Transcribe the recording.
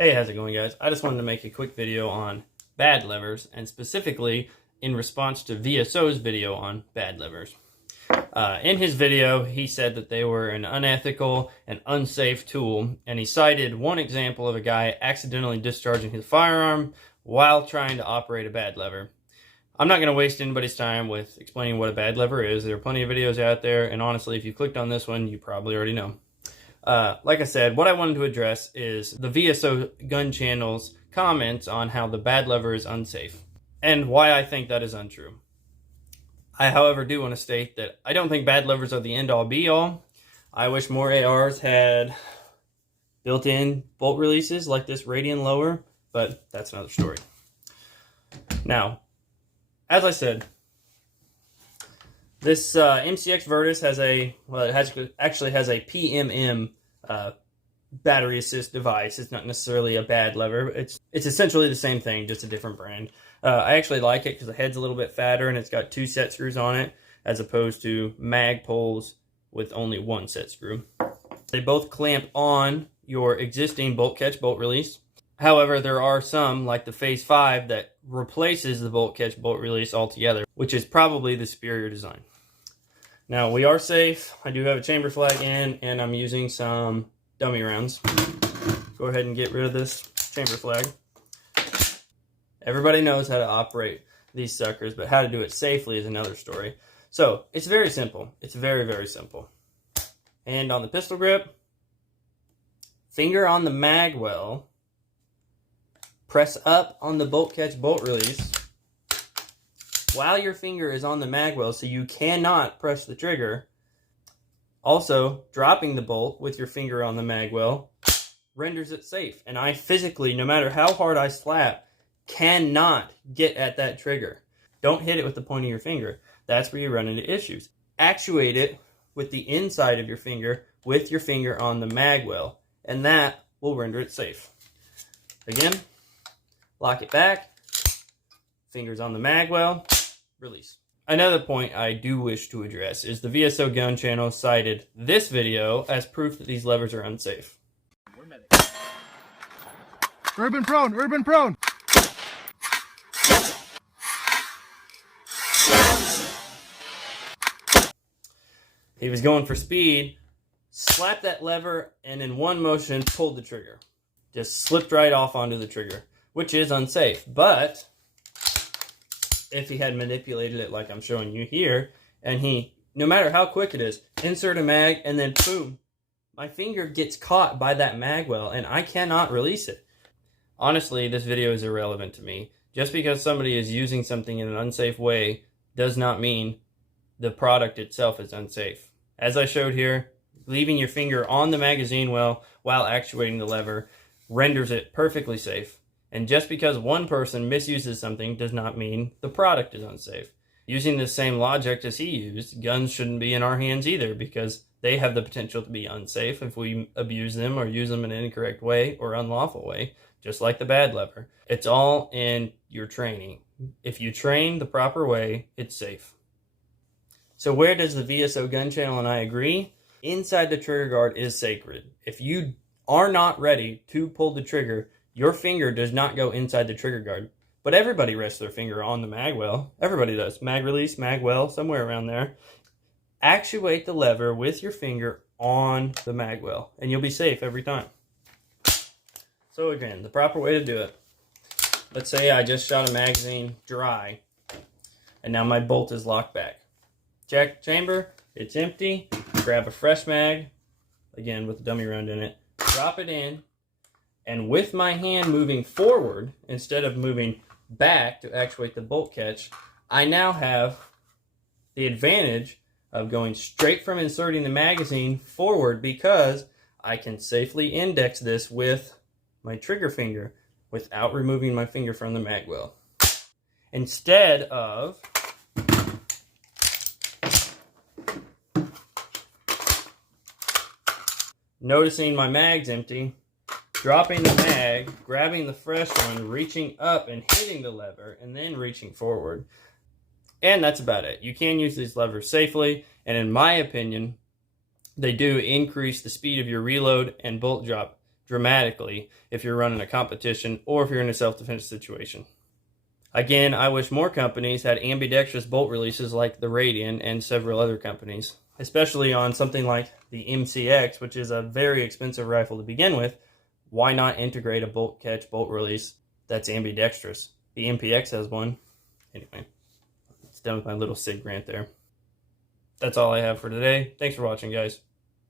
Hey, how's it going, guys? I just wanted to make a quick video on bad levers, and specifically in response to VSO's video on bad levers. In his video, he said that they were an unethical and unsafe tool, and he cited one example of a guy accidentally discharging his firearm while trying to operate a bad lever. I'm not going to waste anybody's time with explaining what a bad lever is. There are plenty of videos out there, and honestly, if you clicked on this one, you probably already know. Like I said, what I wanted to address is the VSO gun channel's comments on how the bad lever is unsafe, and why I think that is untrue. I, however, do want to state that I don't think bad levers are the end-all be-all. I wish more ARs had built-in bolt releases like this radian lower, but that's another story. Now, as I said, this MCX Virtus has actually has a PMM battery assist device. It's not necessarily a bad lever. It's essentially the same thing, just a different brand. I actually like it because the head's a little bit fatter and it's got 2 set screws on it, as opposed to mag poles with only 1 set screw. They both clamp on your existing bolt catch bolt release. However, there are some, like the Phase 5, that replaces the bolt catch bolt release altogether, which is probably the superior design. Now, we are safe. I do have a chamber flag in, and I'm using some dummy rounds. Go ahead and get rid of this chamber flag. Everybody knows how to operate these suckers, but how to do it safely is another story. So, it's very simple. It's very, very simple. Hand on the pistol grip, finger on the mag well, press up on the bolt catch bolt release while your finger is on the mag well, so you cannot press the trigger. Also, dropping the bolt with your finger on the mag well renders it safe. And I physically, no matter how hard I slap, cannot get at that trigger. Don't hit it with the point of your finger. That's where you run into issues. Actuate it with the inside of your finger with your finger on the mag well, and that will render it safe. Again, lock it back, fingers on the mag well, release. Another point I do wish to address is the VSO gun channel cited this video as proof that these levers are unsafe. Urban prone, urban prone. He was going for speed, slapped that lever, and in one motion pulled the trigger. Just slipped right off onto the trigger, which is unsafe. But if he had manipulated it like I'm showing you here, and he, no matter how quick it is, insert a mag and then boom, my finger gets caught by that mag well and I cannot release it. Honestly, this video is irrelevant to me. Just because somebody is using something in an unsafe way does not mean the product itself is unsafe. As I showed here, leaving your finger on the magazine well while actuating the lever renders it perfectly safe. And just because one person misuses something does not mean the product is unsafe. Using the same logic as he used, guns shouldn't be in our hands either, because they have the potential to be unsafe if we abuse them or use them in an incorrect way or unlawful way, just like the bad lever. It's all in your training. If you train the proper way, it's safe. So where does the VSO gun channel and I agree? Inside the trigger guard is sacred. If you are not ready to pull the trigger, your finger does not go inside the trigger guard. But everybody rests their finger on the mag well. Everybody does. Mag release, mag well, somewhere around there. Actuate the lever with your finger on the mag well, and you'll be safe every time. So again, the proper way to do it. Let's say I just shot a magazine dry, and now my bolt is locked back. Check chamber, it's empty. Grab a fresh mag, again with the dummy round in it. Drop it in. And with my hand moving forward, instead of moving back to actuate the bolt catch, I now have the advantage of going straight from inserting the magazine forward, because I can safely index this with my trigger finger without removing my finger from the mag well. Instead of noticing my mag's empty, dropping the mag, grabbing the fresh one, reaching up and hitting the lever, and then reaching forward. And that's about it. You can use these levers safely, and in my opinion, they do increase the speed of your reload and bolt drop dramatically if you're running a competition or if you're in a self-defense situation. Again, I wish more companies had ambidextrous bolt releases like the Radian and several other companies, especially on something like the MCX, which is a very expensive rifle to begin with. Why not integrate a bolt catch, bolt release that's ambidextrous? The MPX has one. Anyway, it's done with my little SIG rant there. That's all I have for today. Thanks for watching, guys.